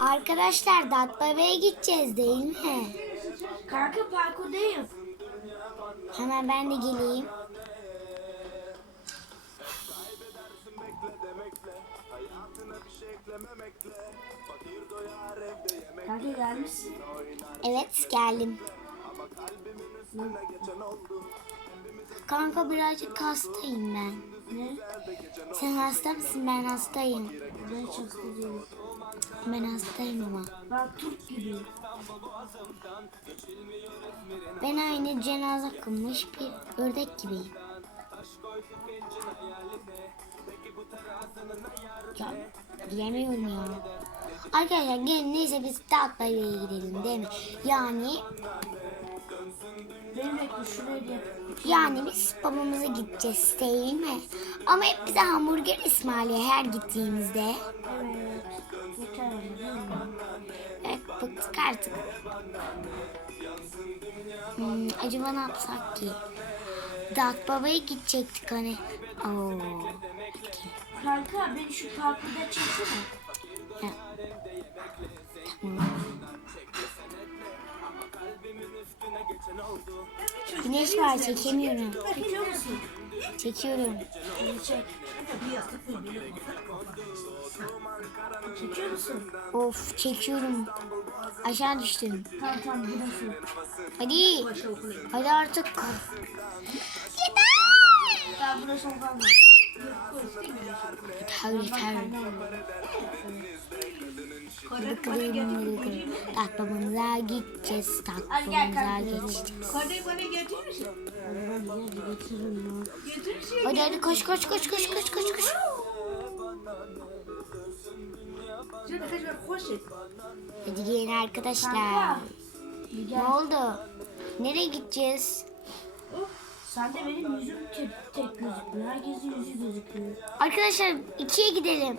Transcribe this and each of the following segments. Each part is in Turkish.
Arkadaşlar Datbaba'ya gideceğiz değil mi? Kanka parkurdayım. Hemen ben de geleyim. Kanka gelmişsin. Evet geldim. Kanka birazcık hastayım ben. Ne? Sen hasta mısın? Ben hastayım. Ben hiç hasta değilim. Ben hastayım ama. Ben Türk gibiyim. Ben aynı cenaze kılmış bir ördek gibiyim. Ya diyemiyorum ya. Arkadaşlar gelin neyse biz Datbaba'ya gidelim değil mi? Yani yani biz babamıza gideceğiz değil mi? Ama hep bize hamburger ısmarlıyor her gittiğimizde. Evet. Yeter ama? Evet bıktık artık. Hmm, acaba ne yapsak ki? Dat Baba'ya gidecektik hani. Oo. Kanka beni şu parkurda çeksene. Ya. Tamam. Güneş var çekemiyorum. Çekiyor musun? Çekiyorum. Çek. Çekiyor musun? Of çekiyorum. Aşağı düştüm. Tamam tamam burası. Hadi. Hadi artık. Yeter. Tamam burası kalma. Yeter yeter. Dat babamıza gideceğiz. Kanka. geçeceğiz. Konuyu bana getirir misin? Getiririm ya. Getirirsin. Hadi hadi koş koş koş koş koş koş koş. Hadi gelin arkadaşlar. Ne oldu? Nereye gideceğiz? Sen de benim yüzüm tek, tek gözükmüyor. Herkesin yüzü gözüküyor. Arkadaşlar ikiye gidelim.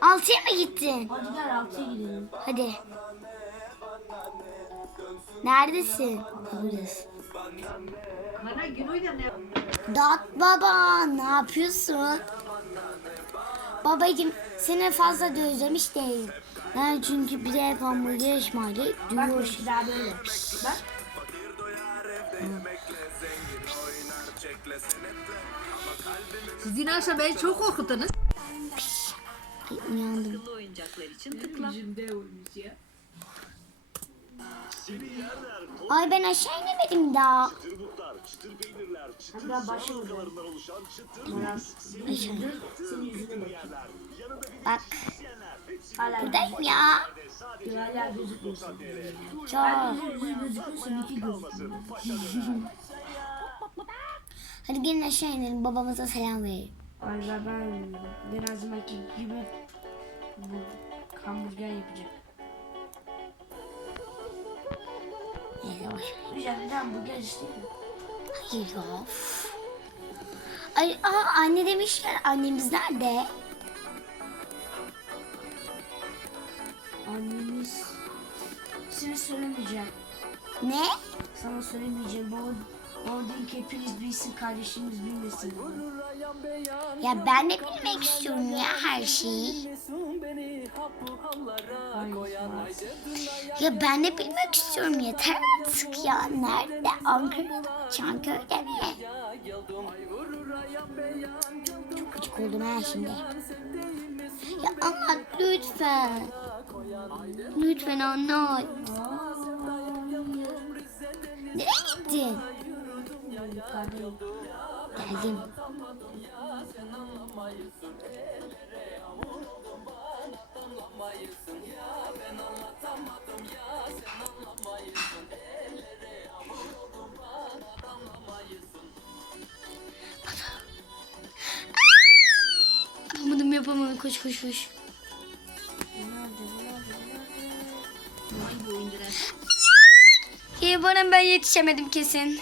Altıya mı gittin? Hadi gel altıya gidelim. Hadi. Neredesin? Ne? Dat baba ne yapıyorsun? Babacım seni fazla da özlemiş değilim. Ben çünkü bir de hamburger ısmarlayıp Bak duruyorsun. bir daha böyle. Bak. Siz inansa beni çok korkutunuz. Ay, uyandım. Akıllı oyuncaklar için tıkla. Ay ben aşağı inemedim daha. Ben başlıyorum. Aşağı. Bak. Buradayım ya. hala gözükmüyorsun. Çok. Hadi gelin aşağı inelim babamıza selam verelim. Valla ben biraz maki gibi bu hamburger yapacağım. Neyse ver. Güzel bir hamburger isteyeyim. Hayır ya. Ay aa, anne demişler annemiz nerede? Annemiz seni söylemeyeceğim. Ne? Sana söylemeyeceğim. Baba, ki hepiniz bilsin kardeşimiz bilmesin. Ya ben de bilmek istiyorum ya her şeyi. Ya ben de bilmek istiyorum yeter artık ya. Nerede? Ankara'da, Çanköy'de mi? Çok küçük oldum ha şimdi. Ya anlat lütfen. Lütfen anlat. Nereye gittin? Yukarıdayım. Geldim. Yapamadım yapamadım koş koş koş. İyi bana ben yetişemedim kesin.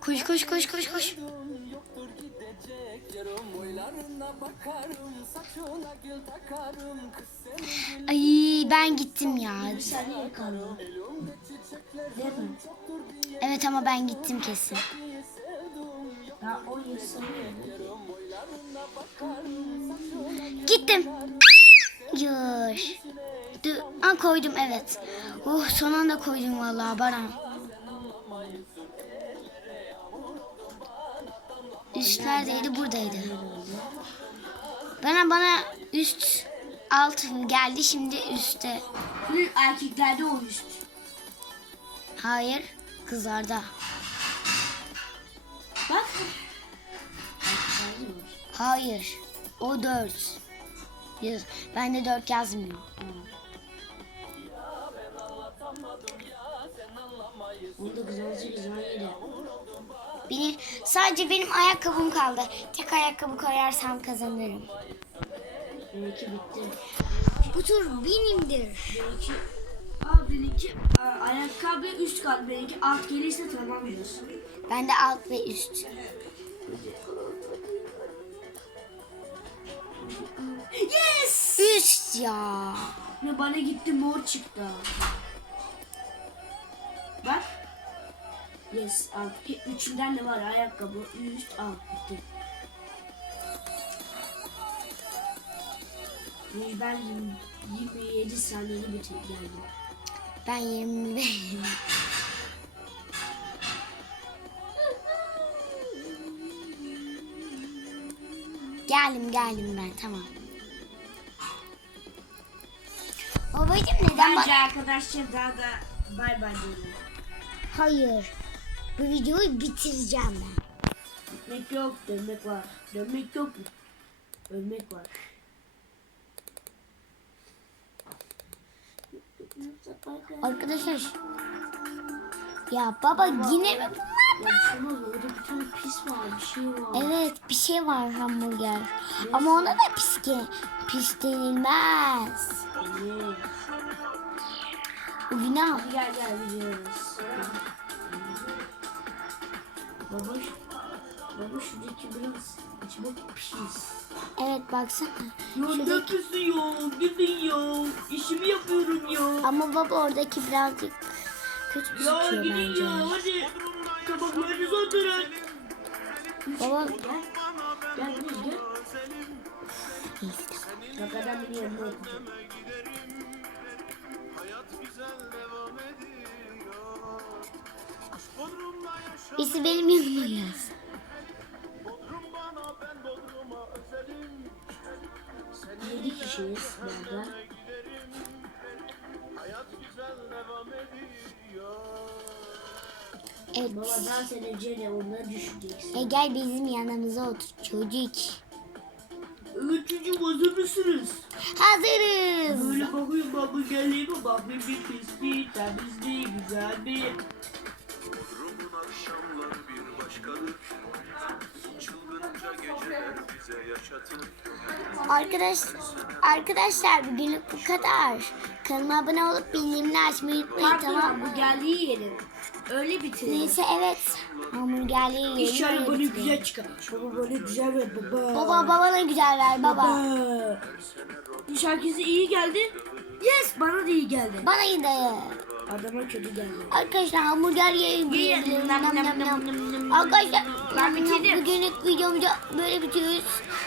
Koş koş koş koş koş. Ay ben gittim ya. Değil mi? Evet ama ben gittim kesin. Ya o. Gittim. Yor. Dur. Ha, koydum evet. Oh son anda koydum vallahi Baran. Üst neredeydi? Buradaydı. Bana bana üst alt geldi şimdi üstte. Erkeklerde o üst. Hayır kızlarda. Bak. Hayır. O dört. Yaz. Bende dört yazmıyor. Onda güzelce güzel. Benim, sadece benim ayakkabım kaldı. Tek ayakkabı koyarsam kazanırım. Benimki bitti. Bu tur benimdir. Benimki... Aa benimki aa, ayakkabı üst kaldı. Benimki alt gelirse tamam diyorsun. Bende alt ve üst. Yes! Üst ya. Ve bana gitti mor çıktı. Yes alt. Üçünden de var ayakkabı üst alt bitti. Ben 20 27 saniyeli bitir geldim. Ben 25. geldim geldim ben tamam. Babacım neden bak? Bence arkadaşlar daha da bay bay diyelim. Hayır. Bu videoyu bitireceğim ben. Gitmek yok, dönmek var. Dönmek yok? Ölmek var. Arkadaşlar. Ya baba yine mi? Yaşamaz orada bir tane pis var, bir şey var. Evet bir şey var hamburger. Ama ona da pis, ki- pis denilmez. Evet. Bu günah. Hadi gel gel gidiyoruz. Baba, baba şuradaki biraz içmek pis. Evet baksana. Ya Şuradaki... neredesin ya? Gidin ya. İşimi yapıyorum ya. Ama baba oradaki birazcık kötü Ya gözüküyor gidin bence. ya hadi. Tabaklarınızı oturun. Baba Gel gel gel. neyse. Bak adam beni yanına oturacak. Birisi benim yanıma gelsin. Yedi kişiyiz burada. Evet. Baba dans de onları düşeceksin. E gel bizim yanımıza otur çocuk. Evet çocuğum hazır mısınız? Hazırız. Böyle bakıyorum baba geleyim bak bir bir pis bir temizli güzel bir. Rumun akşamları bir başkadır Çılgınca geceler bize yaşatır Arkadaş, arkadaşlar bugünlük bu kadar. Kanalıma abone olup bildirimleri açmayı unutmayın Pardon tamam mı? bu geldiği yerin. Öyle bitirelim. Neyse evet. Hamburgerliği İnşallah yiyelim. böyle öyle güzel bitirelim. çıkar. Baba böyle güzel ver baba. Baba babana güzel ver baba. Baba. Şarkısı iyi geldi. Yes bana da iyi geldi. Bana iyi de. Adama kötü geldi. Arkadaşlar hamburger yiyelim. Yiyelim. Nam nam nam nam. Arkadaşlar bitirdim. bugünlük videomuzu böyle bitiriyoruz.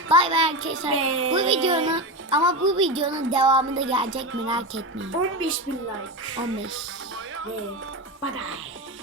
Bay bay arkadaşlar. Bu videonun ama bu videonun devamı da gelecek merak etmeyin. 15 bin like. 15. Ve bye bye.